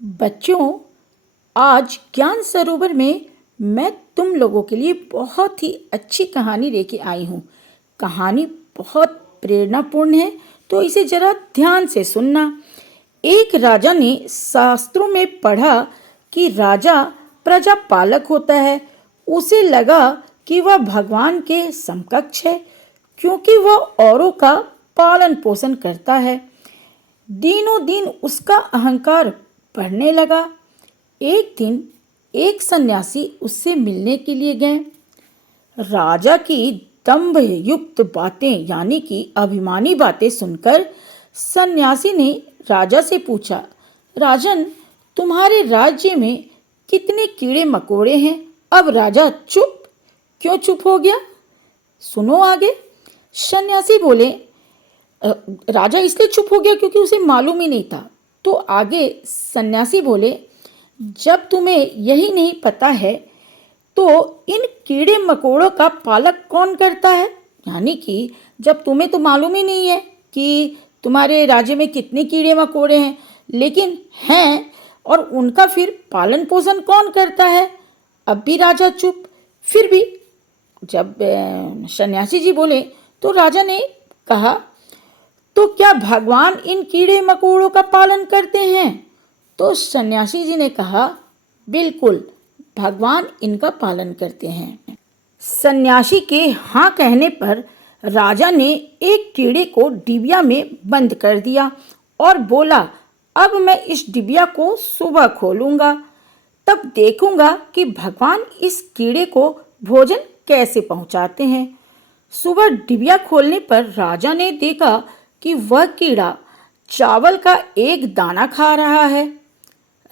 बच्चों, आज ज्ञान सरोवर में मैं तुम लोगों के लिए बहुत ही अच्छी कहानी लेके आई हूँ। कहानी बहुत प्रेरणापूर्ण है, तो इसे जरा ध्यान से सुनना। एक राजा ने शास्त्रों में पढ़ा कि राजा प्रजा पालक होता है। उसे लगा कि वह भगवान के समकक्ष है, क्योंकि वह औरों का पालन पोषण करता है। दिनों दिन उसका अहंकार बढ़ने लगा। एक दिन एक सन्यासी उससे मिलने के लिए गए। राजा की दंभ युक्त बातें यानी कि अभिमानी बातें सुनकर सन्यासी ने राजा से पूछा, राजन, तुम्हारे राज्य में कितने कीड़े मकोड़े हैं? अब राजा क्यों चुप हो गया? सुनो आगे। सन्यासी बोले, राजा इसलिए चुप हो गया क्योंकि उसे मालूम ही नहीं था। तो आगे सन्यासी बोले, जब तुम्हें यही नहीं पता है तो इन कीड़े मकोड़ों का पालक कौन करता है? यानी कि जब तुम्हें तो मालूम ही नहीं है कि तुम्हारे राज्य में कितने कीड़े मकोड़े हैं, लेकिन हैं, और उनका फिर पालन पोषण कौन करता है? अब भी राजा चुप। फिर भी जब सन्यासी जी बोले तो राजा ने कहा, तो क्या भगवान इन कीड़े मकोड़ों का पालन करते हैं? तो सन्यासी जी ने कहा, बिल्कुल, भगवान इनका पालन करते हैं। सन्यासी के हाँ कहने पर राजा ने एक कीड़े को डिबिया में बंद कर दिया और बोला, अब मैं इस डिबिया को सुबह खोलूंगा, तब देखूंगा कि भगवान इस कीड़े को भोजन कैसे पहुंचाते हैं। सुबह डिबिया खोलने पर राजा ने देखा कि वह कीड़ा चावल का एक दाना खा रहा है।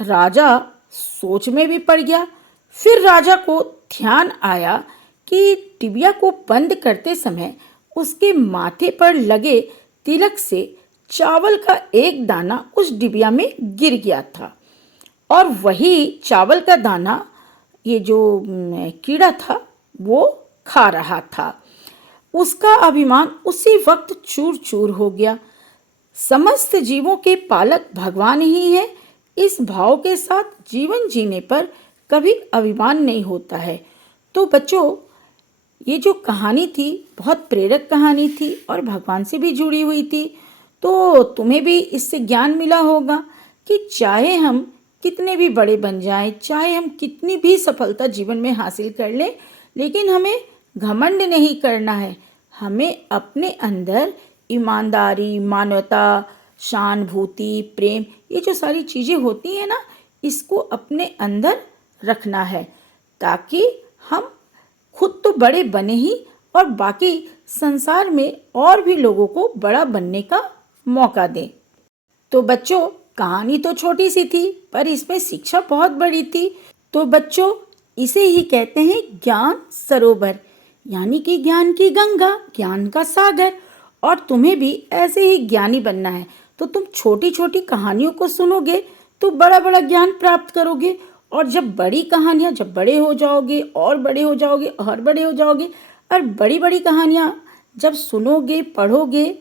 राजा सोच में भी पड़ गया। फिर राजा को ध्यान आया कि डिबिया को बंद करते समय उसके माथे पर लगे तिलक से चावल का एक दाना उस डिबिया में गिर गया था, और वही चावल का दाना ये जो कीड़ा था वो खा रहा था। उसका अभिमान उसी वक्त चूर चूर हो गया। समस्त जीवों के पालक भगवान ही है। इस भाव के साथ जीवन जीने पर कभी अभिमान नहीं होता है। तो बच्चों, ये जो कहानी थी बहुत प्रेरक कहानी थी और भगवान से भी जुड़ी हुई थी। तो तुम्हें भी इससे ज्ञान मिला होगा कि चाहे हम कितने भी बड़े बन जाएं, चाहे हम कितनी भी सफलता जीवन में हासिल कर लें, लेकिन हमें घमंड नहीं करना है। हमें अपने अंदर ईमानदारी, मानवता, सहानुभूति, प्रेम, ये जो सारी चीज़ें होती हैं ना, इसको अपने अंदर रखना है, ताकि हम खुद तो बड़े बने ही और बाकी संसार में और भी लोगों को बड़ा बनने का मौका दें। तो बच्चों, कहानी तो छोटी सी थी पर इसमें शिक्षा बहुत बड़ी थी। तो बच्चों, इसे ही कहते हैं ज्ञान सरोवर, यानी कि ज्ञान की गंगा, ज्ञान का सागर। और तुम्हें भी ऐसे ही ज्ञानी बनना है, तो तुम छोटी छोटी कहानियों को सुनोगे तो बड़ा बड़ा ज्ञान प्राप्त करोगे। और जब बड़ी कहानियाँ, जब बड़े हो जाओगे और बड़े हो जाओगे और बड़े हो जाओगे, और बड़ी बड़ी कहानियाँ जब सुनोगे, पढ़ोगे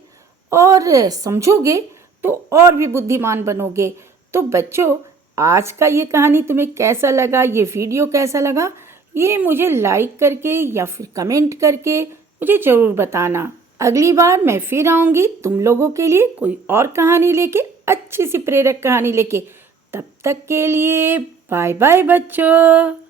और समझोगे, तो और भी बुद्धिमान बनोगे। तो बच्चों, आज का ये कहानी तुम्हें कैसा लगा, ये वीडियो कैसा लगा, ये मुझे लाइक करके या फिर कमेंट करके मुझे ज़रूर बताना। अगली बार मैं फिर आऊँगी तुम लोगों के लिए कोई और कहानी लेके, अच्छी सी प्रेरक कहानी लेके। तब तक के लिए बाय बाय बच्चों।